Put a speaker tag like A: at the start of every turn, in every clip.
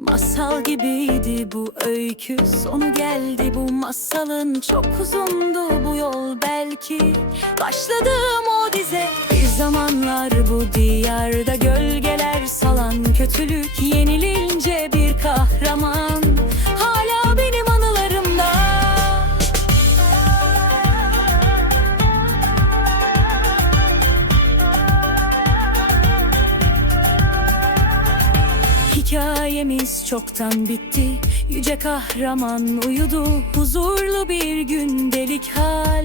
A: Masal gibiydi bu öykü. Sonu geldi bu masalın. Çok uzundu bu yol belki. Başladığım o dize. Bir zamanlar bu diyarda Gölgeler salan. Kötülük Yenilince bir kahraman Hikayemiz çoktan bitti. Yüce kahraman uyudu. Huzurlu bir gündelik hal.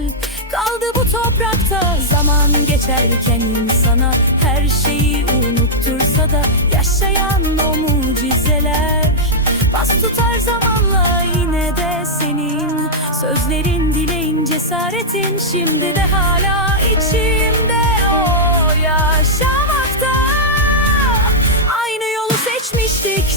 A: Kaldı bu toprakta. Zaman geçerken insana Her şeyi unuttursa da Yaşayan o mucizeler. Bas tutar zamanla yine de senin. Sözlerin dileğin cesaretin Şimdi de hala içimde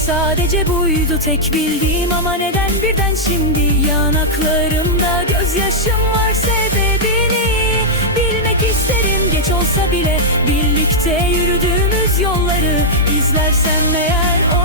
A: sadece buydu tek bildiğim ama neden birden şimdi yanaklarımda gözyaşım var sebebini? Bilmek isterim geç olsa bile birlikte yürüdüğümüz yolları izlersem eğer